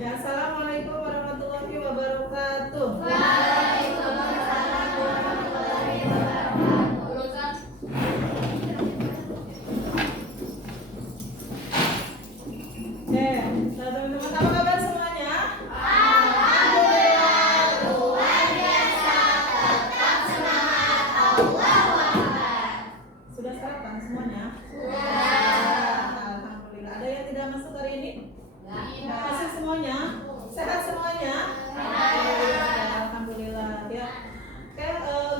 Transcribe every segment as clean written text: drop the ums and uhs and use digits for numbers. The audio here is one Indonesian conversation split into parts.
Ya, assalamualaikum warahmatullahi wabarakatuh. Waalaikumsalam warahmatullahi wabarakatuh. Teman-teman apa kabar semuanya? Alhamdulillah, luar biasa, tetap semangat, Allahu Akbar. Sudah sarapan semuanya? Sudah. Alhamdulillah. Ada yang tidak masuk hari ini? Tidak. Masuk semuanya? Sehat semuanya? Alhamdulillah ya. Oke,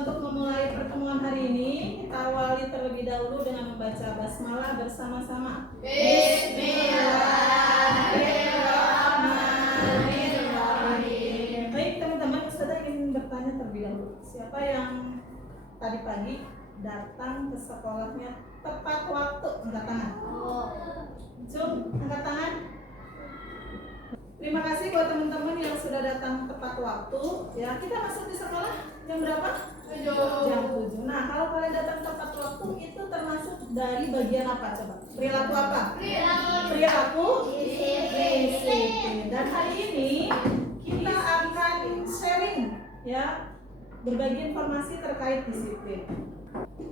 untuk memulai pertemuan hari ini kita awali terlebih dahulu dengan membaca basmalah bersama-sama. Bismillahirrahmanirrahim. Baik teman-teman, Ustazah ingin bertanya terlebih dahulu. Siapa yang tadi pagi datang ke sekolahnya tepat waktu? Angkat tangan. Jom, angkat tangan. Terima kasih buat teman-teman yang sudah datang tepat waktu. Ya, kita masuk di sekolah jam berapa? Jam 7. Nah, kalau kalian datang tepat waktu itu termasuk dari bagian apa coba? Perilaku apa? Perilaku disiplin. Dan hari ini kita akan sharing ya, berbagi informasi terkait disiplin.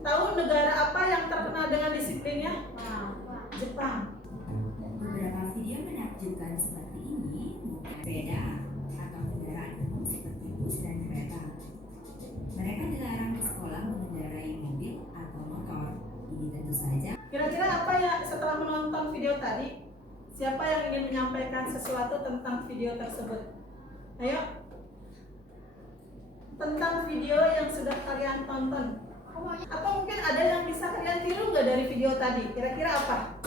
Tahu negara apa yang terkenal dengan disiplinnya? Jepang. Beberapa video menakjubkan seperti ini bukan sepeda atau kendaraan umum seperti bus dan kereta. Mereka dilarang di sekolah mengendarai mobil atau motor. Ini tentu saja. Kira-kira apa ya setelah menonton video tadi? Siapa yang ingin menyampaikan sesuatu tentang video tersebut? Ayo. Tentang video yang sudah kalian tonton. Atau mungkin ada yang bisa kalian tiru nggak dari video tadi? Kira-kira apa?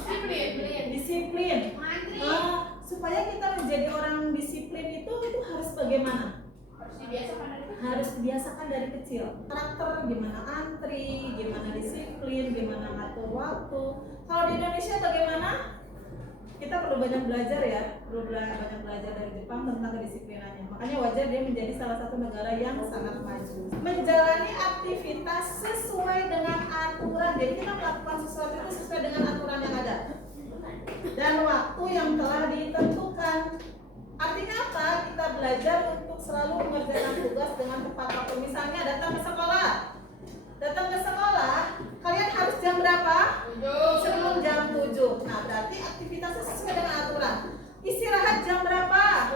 Disiplin. Supaya kita menjadi orang disiplin itu harus bagaimana? Harus dibiasakan dari kecil. Karakter gimana antri, gimana disiplin, gimana ngatur waktu. Kalau di Indonesia bagaimana? Kita perlu banyak belajar ya, banyak belajar dari Jepang tentang kedisiplinannya. Makanya wajar dia menjadi salah satu negara yang sangat maju. Menjalani aktivitas sesuai dengan aturan. Jadi kita melakukan sesuatu itu sesuai dengan aturan yang ada. Dan waktu yang telah ditentukan. Artinya apa? Kita belajar untuk selalu mengerjakan tugas dengan tepat waktu. Misalnya datang ke sekolah. Kalian harus jam berapa? Sebelum jam 7. Nah, berarti aktivitasnya sesuai dengan aturan. Istirahat jam berapa?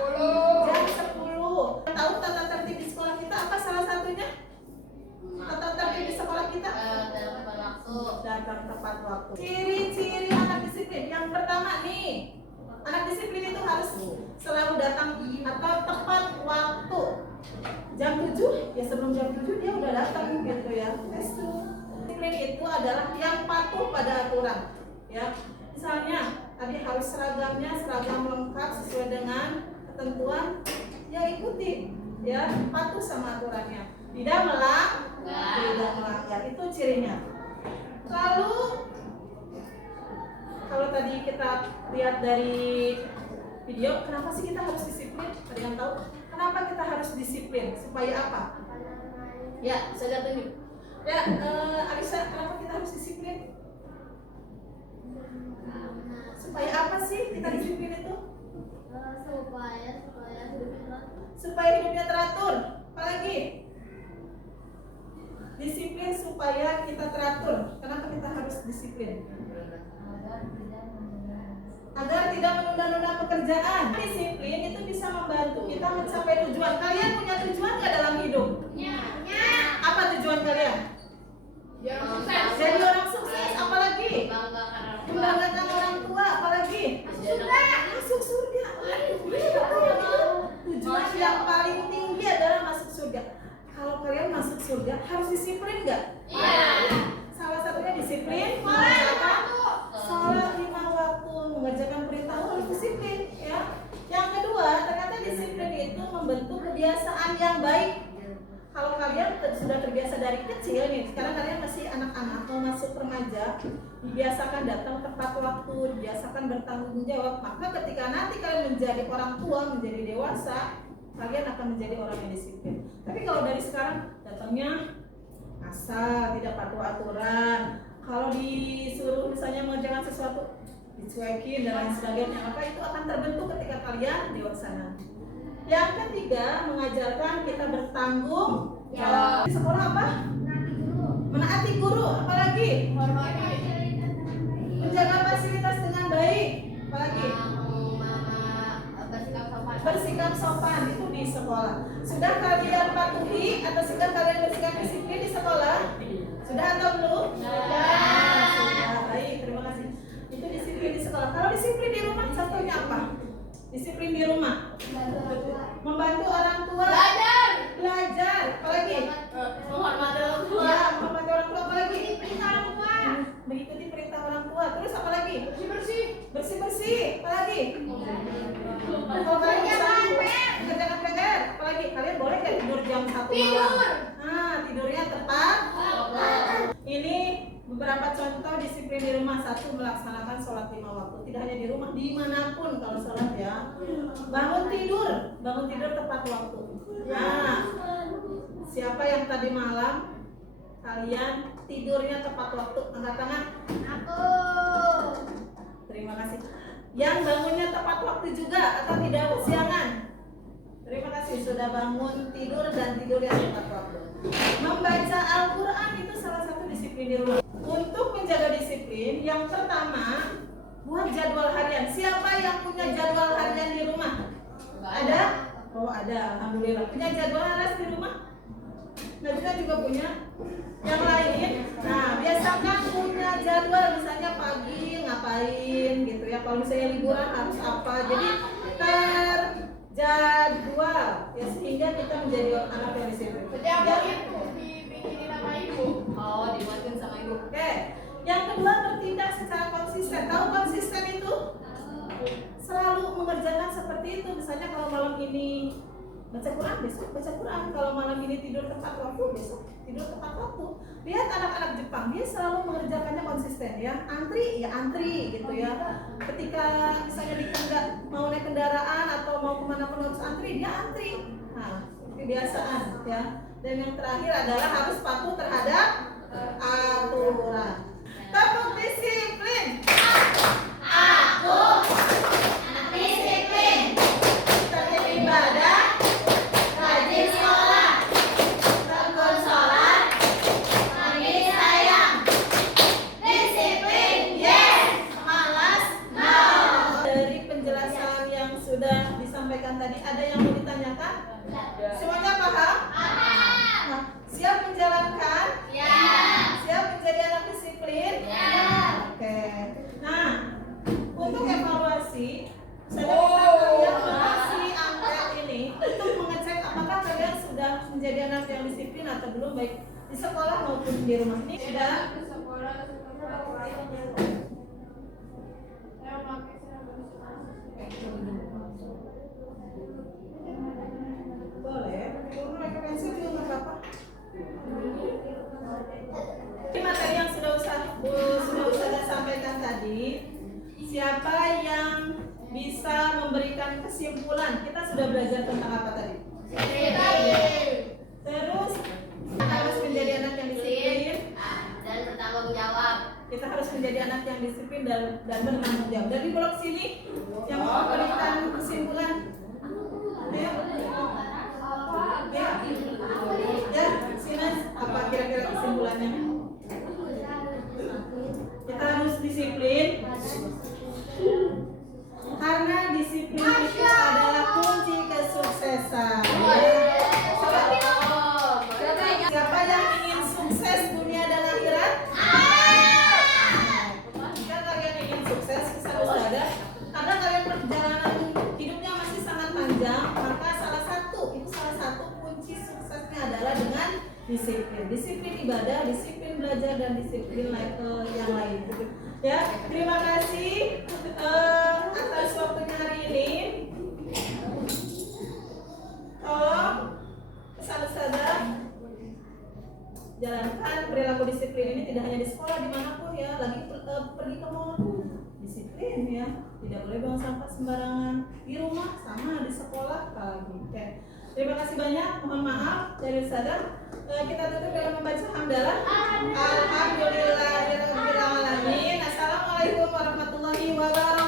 Jam 10. Tahu tata tertib di sekolah kita apa salah satunya? Tata tertib di sekolah kita? Datang tepat waktu. Ciri-ciri anak disiplin. Yang pertama nih, anak disiplin itu harus selalu datang atau tepat waktu. Jam 7, ya sebelum jam 7 dia udah datang gitu ya. Disiplin itu adalah yang patuh pada aturan. Ya, misalnya tadi harus seragam lengkap sesuai dengan ketentuan. Ya ikuti, ya patuh sama aturannya. Tidak melanggar. Itu cirinya. Lalu kalau tadi kita lihat dari video, kenapa sih kita harus disiplin? Ada yang tahu? Kenapa kita harus disiplin? Supaya apa? Ya, saya tunjuk. Ya, Alisa, kenapa kita harus disiplin? Supaya apa sih kita disiplin itu? Supaya hidupnya teratur. Apalagi? Disiplin supaya kita teratur. Kenapa kita harus disiplin? Agar tidak menunda-nunda pekerjaan. Disiplin itu bisa membantu kita mencapai tujuan. Kalian punya tujuan nggak dalam hidup? Apa tujuan kalian? Jadi orang sukses. Apalagi? Membanggakan orang tua. Apalagi? Masuk surga. Tujuan yang paling tinggi adalah masuk surga. Kalau kalian masuk surga harus disiplin nggak? Salah satunya disiplin mengerjakan sholat 5 waktu, mengerjakan perintah harus disiplin ya. Yang kedua, ternyata disiplin itu membentuk kebiasaan yang baik. Kalau kalian sudah terbiasa dari kecil nih, sekarang kalian masih anak-anak mau masuk remaja, dibiasakan datang tepat waktu, dibiasakan bertanggung jawab, maka ketika nanti kalian menjadi orang tua, menjadi dewasa, kalian akan menjadi orang yang disiplin. Tapi kalau dari sekarang datangnya asal, tidak patuh aturan. Kalau disuruh misalnya mengerjakan sesuatu, dicuekin dan lain sebagainya, maka itu akan terbentuk ketika kalian dewasa nanti. Yang ketiga, mengajarkan kita bertanggung jawab. Di sekolah apa? Menaati guru. Apalagi? Menjaga fasilitas dengan baik. Apalagi? Bersikap sopan, itu di sekolah. Sudah kalian patuhi atau sudah kalian bersikap disiplin di sekolah? Sudah atau belum? Sudah. Baik, terima kasih. Itu disiplin di sekolah. Kalau disiplin di rumah, contohnya apa? Disiplin di rumah. Membantu orang tua. Belajar. Apalagi? Menghormati orang tua. Ya, menghormati orang tua. Apalagi? Mengikuti perintah orang tua. Terus apa lagi? Bersih-bersih. Apalagi? Kalau kalian bisa mengerjakan PR, apalagi? Kalian boleh nggak tidur jam 1 malam? Nah, tidurnya tepat. Ini beberapa contoh disiplin di rumah. Satu, melaksanakan sholat 5 waktu. Tidak hanya di rumah, dimanapun kalau sholat ya. Bangun tidur tepat waktu. Nah, siapa yang tadi malam kalian tidurnya tepat waktu? Angkat tangan. Aku. Terima kasih. Yang bangunnya tepat waktu juga atau tidak kesiangan? Terima kasih sudah bangun tidur dan tidurnya tepat waktu. Membaca Al-Quran itu salah satu disiplin di rumah. Untuk menjaga disiplin, yang pertama, buat jadwal harian. Siapa yang punya jadwal harian di rumah? Ada? Oh ada, alhamdulillah. Punya jadwal harian di rumah? Najwa juga punya. Yang lain, nah biasakan punya jadwal, misalnya pagi ngapain gitu ya. Kalau misalnya liburan harus apa. Jadi terjadwal ya, sehingga kita menjadi anak yang disiplin. Itu dibikinin sama ibu. Oh, dibuatin sama ibu. Oke. Yang kedua, bertindak secara konsisten. Tahu konsisten itu? Selalu mengerjakan seperti itu. Misalnya kalau malam ini baca Quran, besok baca Quran. Kalau malam ini tidur tepat waktu, besok tidur tepat waktu. Lihat anak-anak Jepang, dia selalu mengerjakannya konsisten ya. Antri ya antri gitu ya. Ketika misalnya mau naik kendaraan atau mau kemana pun harus antri, dia antri. Nah, kebiasaan ya. Dan yang terakhir adalah harus patuh terhadap aturan. Tepuk disiplin. Aku disiplin. Tertib ibadah. Rajin sekolah. Tekun sholat. Mandi sayang. Disiplin, yes. Malas, no. Dari penjelasan yang sudah disampaikan tadi, ada yang mau ditanyakan? Semuanya paham? Nah, siap menjalankan? Ya. Siap menjadi anak disiplin? Ya. Oke. Nah, untuk evaluasi, saya minta kalian mengasih angka ini untuk mengecek apakah kalian sudah menjadi anak yang disiplin atau belum, baik di sekolah maupun di rumah. Ini sudah. Boleh. Turun pakai pensil juga nggak apa-apa. Ini materi yang sudah Ustazah sampaikan tadi. Siapa yang bisa memberikan kesimpulan? Kita sudah belajar tentang apa tadi? Terus kita harus menjadi anak yang disiplin Dan bertanggung jawab. kita harus menjadi anak yang disiplin dan bertanggung jawab. Dari blok sini yang mau memberikan kesimpulan, ayo. Ya, sini apa kira-kira kesimpulannya? Kita harus disiplin karena disiplin itu adalah kunci kesuksesan. Siapa yang ingin sukses dunia dan akhirat? Jika kalian ingin sukses, bisa Ustazah, karena kalian perjalanan hidupnya masih sangat panjang, maka salah satu kunci suksesnya adalah dengan disiplin ibadah, disiplin belajar, dan disiplin yang lain. Ya, terima kasih atas waktunya hari ini. Tolong Ustazah jalankan perilaku disiplin ini tidak hanya di sekolah, dimanapun ya, lagi pergi ke mall disiplin ya, tidak boleh buang sampah sembarangan, di rumah sama, di sekolah apalagi. Oke, terima kasih banyak, mohon maaf dari Ustazah. Kita tutup dengan membaca hamdalah. Alhamdulillahirabbil alamin. Assalamualaikum warahmatullahi wabarakatuh.